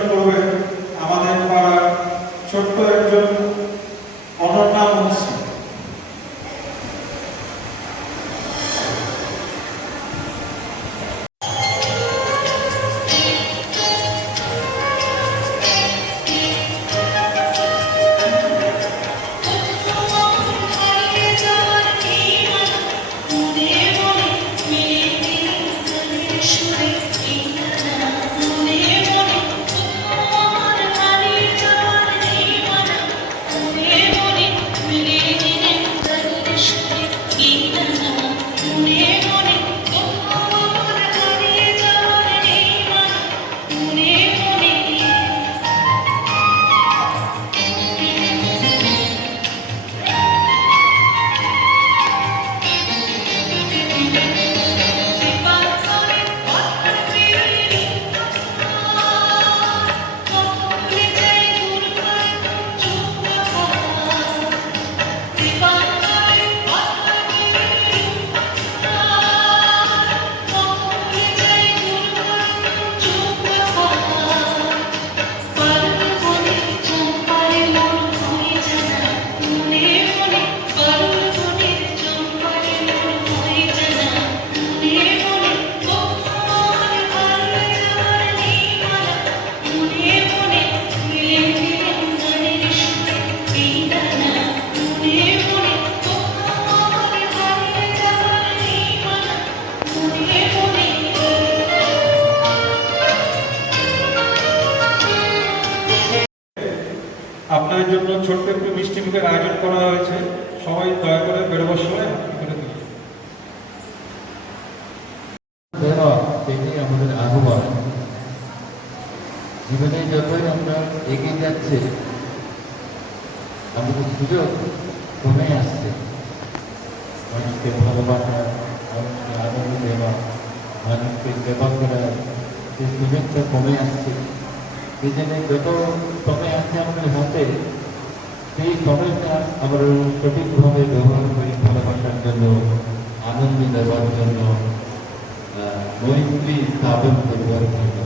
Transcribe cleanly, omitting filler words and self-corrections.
পরিবেশন করবেন আমাদের পাড়ার ছোট্ট একজন অনন্যা মুন্সি। আপনার জন্য ছোট্ট একটু মিষ্টি মুখের আয়োজন করা হয়েছে, সবাই দয়া করে বেরোবার সময় এটাই আমাদের আহ্বান। জীবনে যতই আমরা এগিয়ে যাচ্ছি আমাদের সুযোগ কমে আসছে। মানুষকে ভালোবাসা, মানুষকে আনন্দ দেওয়া, মানুষকে সেবা করা, সেই সুযোগটা কমে আসছে। এই জন্য যত সময় আছে আমাদের হাতে, সেই সময়টা আমরা সঠিকভাবে ব্যবহার করি ভালোবাসার জন্য, আনন্দ দেওয়ার জন্য, মৈত্রী স্থাপন করবার জন্য।